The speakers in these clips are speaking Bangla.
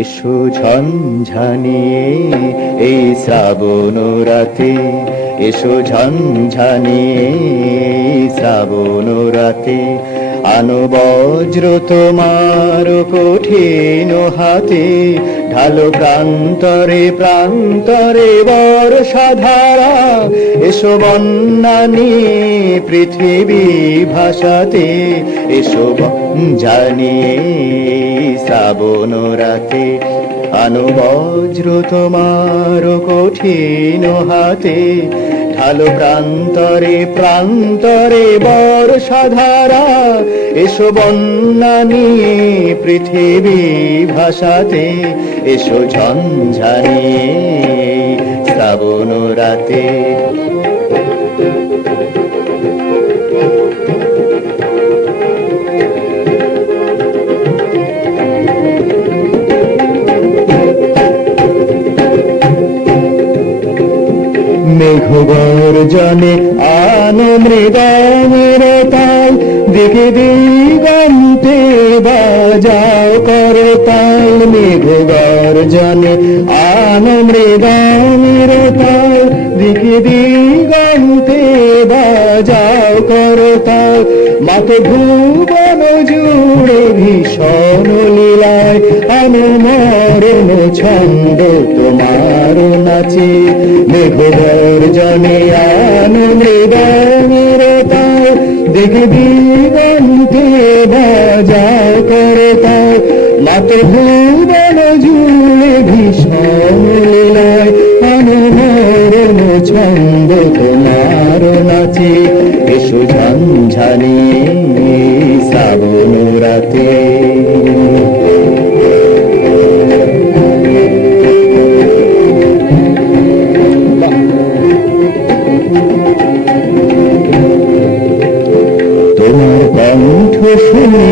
এসো ঝঞ্ঝানিয়ে এই শ্রাবণ রাতে, এসো ঝঞ্ঝানিয়ে শ্রাবণ রাতে, আনো বজ্র তোমার কঠিন হাতে, ঢালো প্রান্তরে প্রান্তরে বর্ষাধারা, এসো বন্যা নিয়ে পৃথিবী ভাসাতে, এসো জানিয়ে শ্রাবণ রাতে, আনো বজ্র তোমার কঠিন হাতে, ঢালো প্রান্তরে প্রান্তরে বর্ষাধারা, এসো বন্যা নিয়ে পৃথিবী ভাসাতে, এসো ঝঞ্ঝানিয়ে শ্রাবণ রাতে। মেঘ গর্জনে আনো মৃদঙ্গের তাল, দিকে দিগন্তে বাজাও করতাল। মেঘ গর্জনে আনো মৃদঙ্গের তাল, দিকে দিগন্তে বাজাও করতাল। মাতো ভুবন জুড়ে ভীষণ লীলায়, আনো মরণ ছন্দ তোমার নাচে। মেঘ গর্জনে আনো মৃদঙ্গের তাল, দিকে দিগন্তে বাজাও করতাল। মাতো ভুবন জুড়ে ভীষণ লীলায়, আনো মরণ ছন্দ তোমার নাচে। এসো ঝঞ্ঝানিয়ে শ্রাবণ রাতে। তোমার কণ্ঠ শুনি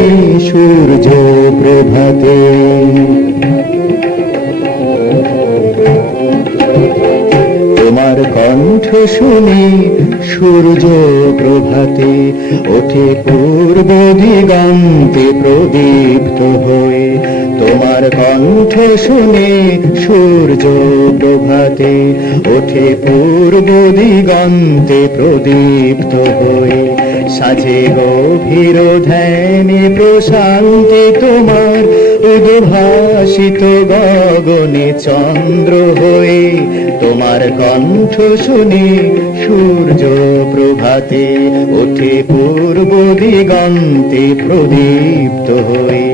সূর্য প্রভাতে, তোমার কণ্ঠ শুনি সূর্য প্রভাতে, ওঠে পূর্ব দিগন্তে প্রদীপ্ত হয়ে। তোমার কণ্ঠ শুনে সূর্য প্রভাতে, ওঠে পূর্ব দিগন্তে প্রদীপ্ত হয়ে। সাজে গভীর ধ্যানে প্রশান্তি তোমার, উদ্ভাসিত গগনে চন্দ্র হয়ে। তোমার কণ্ঠ শুনে সূর্য প্রভাতে, ওঠে পূর্ব দিগন্তে প্রদীপ্ত হয়ে।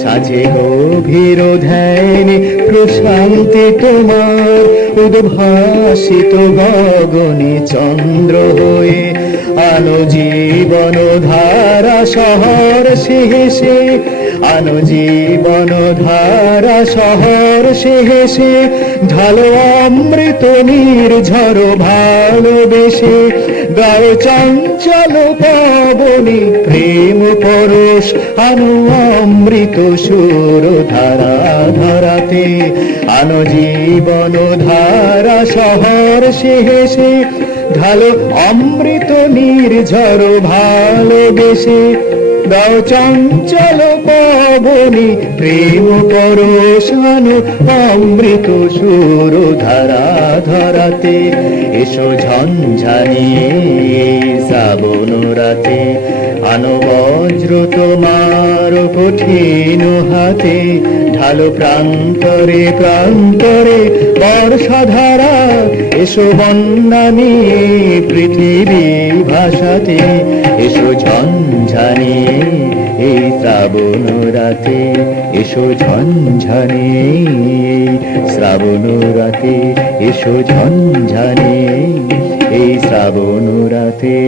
সাজে গভীর ধ্যানে প্রশান্তি তোমার, উদ্ভাসিত গগনে চন্দ্র হয়ে। আনো জীবন ধারা শহর শেষে, আনো জীবন ধারা শহর শেষে। ঢালো অমৃত নির্ঝর ভালোবেসে, গাও চঞ্চল পাবনি প্রেম পরশ। আনো অমৃত সুর ধারা ধরাতে, আনো জীবন ধারা শহর শেষে। ঢালো অমৃত নির্ঝর ভালোবেসে, গাও চঞ্চল পাবনি প্রেম পরশ। আনো অমৃত সুর ধারা ধরাতে, এসো ঝঞ্ঝানিয়ে শ্রাবণ রাতে। আনো বজ্র তোমার কঠিন হাতে, ঢালো প্রান্তরে প্রান্তরে বর্ষাধারা, এসো বন্যা নিয়ে পৃথিবী ভাসাতে, এসো ঝঞ্ঝানিয়ে এই শ্রাবণ রাতে, এসো ঝঞ্ঝানিয়ে শ্রাবণ রাতে, এসো ঝঞ্ঝানিয়ে এই শ্রাবণ রাতে।